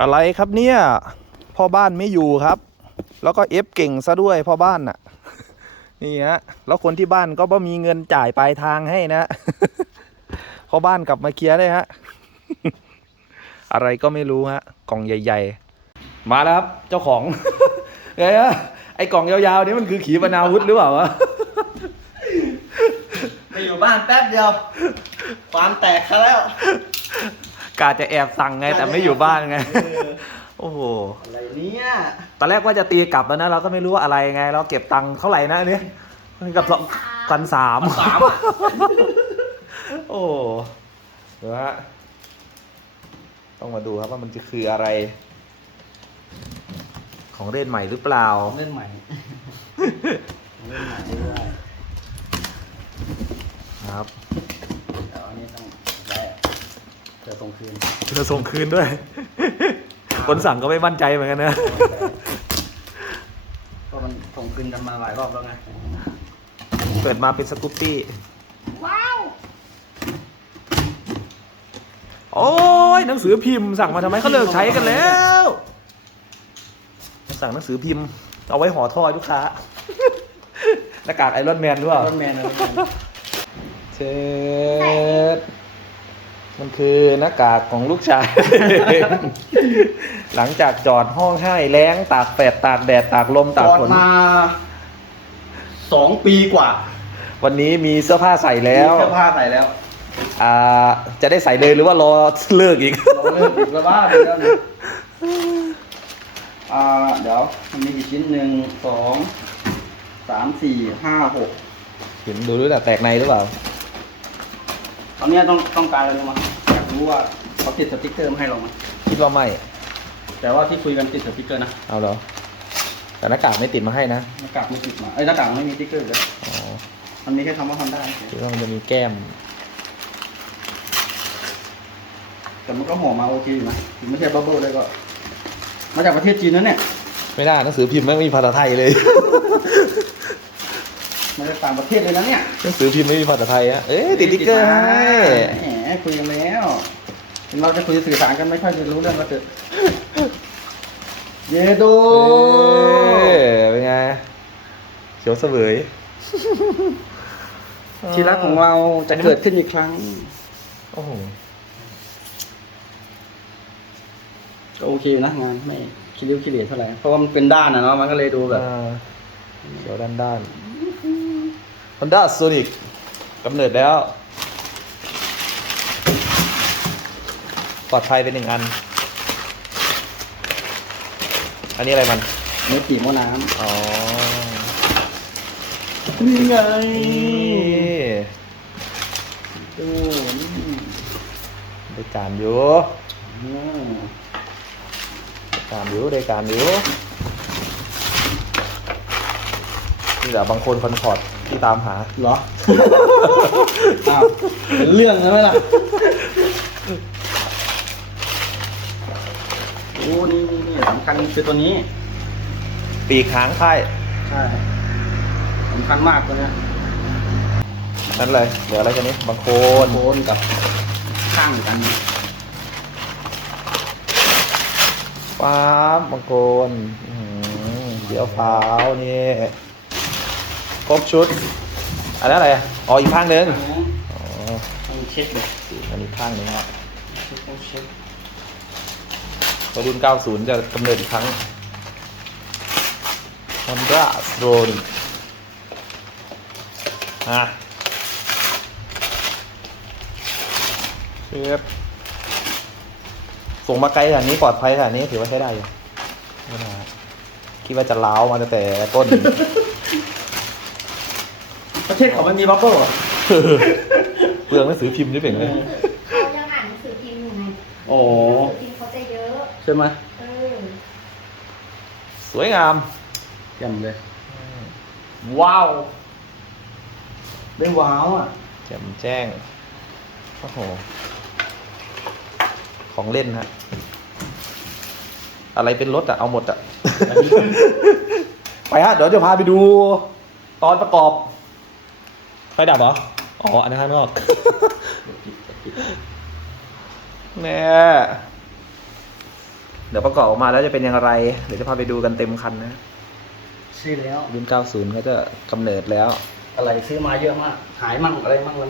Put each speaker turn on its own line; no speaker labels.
อะไรครับเนี่ยพ่อบ้านไม่อยู่ครับ แล้วก็เอฟเก่งซะด้วยพ่อบ้านน่ะนี่ฮะแล้วคนที่บ้านก็บ่ มีเงินจ่ายปลายทางให้นะพ่อบ้านกลับมาเคลียร์เลยฮะอะไรก็ไม่รู้ฮะ กล่องใหญ่ ๆ มาแล้วครับเจ้าของไงฮะไอ้กล่องยาวๆนี้มันคือขีปนาวุธหรือเปล่าวะ
ไปอยู่บ้านแป๊บเดียว ความแตกซะแล้ว
กาจะแอบสั่งไงแต่ไม่อยู่บ้านไงโอ้โห
อะไรเนี่ย
ตอนแรกว่าจะตีกลับแล้วนะเราก็ไม่รู้ว่าอะไรไงเราเก็บตังค์เท่าไหร่นะเนี้ยกับสองพันสามโอ้เดี๋ยวฮะต้องมาดูครับว่ามันจะคืออะไร ของเล่นใหม่หรือเปล่า
เล่นใหม่เล่นใหม่ด้ว
ยครับส่งคืนเราส่งคืนด้วย คนสั่งก็ไม่มั่นใจเหมือนกันนะ
ก็มันส่งคืนกันมาหลายรอบแล้วไง
เปิดมาเป็นสกูปปี้ ว้าว โอ้ยหนังสือพิมพ์สั่งมาทำไมเขาเลิกใช้กันแล้ว สั่งหนังสือพิมพ์ เอาไว้ห่อท่อลูกค้าหน้ากากไอรอนแมนด้วยไอ
รเชิ
ดมันคือหน้ากากของลูกชาย หลังจากจอดห้องให้แรงตากแดดตากแดดตากลมตากฝน
มาสองปีกว่า
วันนี้มีเสื้อผ้าใส่แล้ว
เสื้อผ้าใส่แล้ว
อ่าจะได้ใส่เลยหรือว่ารอเลิกอีกรอเลิกอีกระบ้าเดี๋ย
วเดี๋ยวมีอีกชิ้นหนึ่งสองสามสี่ห้าหก
เห็นดูด้วยแหละแตกในหรือเปล่า
ตอนนี้ต้องต้องการอะไรรู้ไหมอยากรู้ว่าเขาติดสติ๊กเกอร์มาให้เราไหมคิดว่าไม่ แต่ว่าที่คุยกันติดสติ๊กเกอร์นะ
เอาเหรอแต่หน้ากากไม่ติดมาให้นะ
หน้ากากไม่ติดมาไอ้หน้ากากไม่มีสติ๊กเกอร์เลยอ๋อมันมีแค่ทำว่าทำได้
คิดว่ามันจะมีแก้ม
แต่มันก็ห่อมาโอเคอยูนะไม่ใช่บับเบิ้ลเลยก็ มาจากประเทศจีนนะเนี่ย
ไม่ได้หนังสือพิมพ์ไม่มีภาษาไทยเลย
มาจากต่างประเทศเลยนะเนี่ย
หนังสือพิมพ์ไม่มีภาษาไทยอะเอ๊ะติดติ๊กเกอร์ให้แห
มคุยกันแล้ว เราจะคุยสื่อสารกันไม่ค่อยจะรู้เรื่องก็เถอเยดู
เป็นไงเสียวเสวย
ทีรักของเราจะเกิดขึ้นอีกครั้ง โอ้โหก็โอเคนะงานไม่คิดเลี้ยวคิดเหลียเท่าไหร่ เพราะว่ามันเป็นด้านอะเนาะ มันก็เลยดูแบบ
เสียวด้านด้านฮอนด้าโซนิกกำเนิดแล้ว ปลอดภัยเป็นหนึ่งอัน อันนี้อะไรมัน
เนื้อปีโมน้ำ
อ๋อ นี่ไง ดูได้การอยู่ได้การอยู่ได้การอยู่นี่แหละบางคนคอนคอร์ดที่ตามหา
เหรอเรื่องใช่ไหมล่ะโอ้นี่นี่ สำคัญคือตัวนี้
ปีค้างไข่
ใช่ สำคัญมากตัวนี้
นั่นเลยเหลืออะไรตัวนี้ บางโคนโค
นกับ ข้างกัน
ฟ้าบางโคนเดี๋ยวฟ้าวนี่ครบชุด อันนั้นอะไรอ๋ออีกข้างหนึ่งอ
ั
นนี้ข้างหนึ่งครับรุ่น90 จะกำเนิดอีกครั้งฮอนด้าโดรนอะเชฟส่งมาไกลแถวนี้ปลอดภัยแถวนี้ถือว่าใช้ได้อยู่คิดว่าจะเล้ามาแต่ต้น
ทศเขามันมีบับเบิ้ล
เปลืองหนังสือพิมพ์ด้วยเปล่งเลยเ
ขายังอ่านหนังสือพิมพ์ อยู่ไง
โอ้หนัง
สือพิมพ์เขาจะเยอะ
ใช่ไหม สวยงามเจี่มเลย ว้าวเป็นว้าวอ่ะ
แจ่มแจ้ง โอ้โห ของเล่นฮะ อะไรเป็นรถอ่ะเอาหมดอ่ะ ไปฮะ เดี๋ยวจะพาไปดู ตอนประกอบไฟดับเหรออ๋ออันนี้ข้างนอกเนี่ยเดี๋ยวประกอบออกมาแล้วจะเป็นยังไง เดี๋ยวจะพาไปดูกันเต็มคันนะ ซื้อแล้วรุ่น90 ก็จะกำเนิดแล้ว
อะไรซื้อมาเยอะมาก หายมั่งอะไรมั่งแล้ว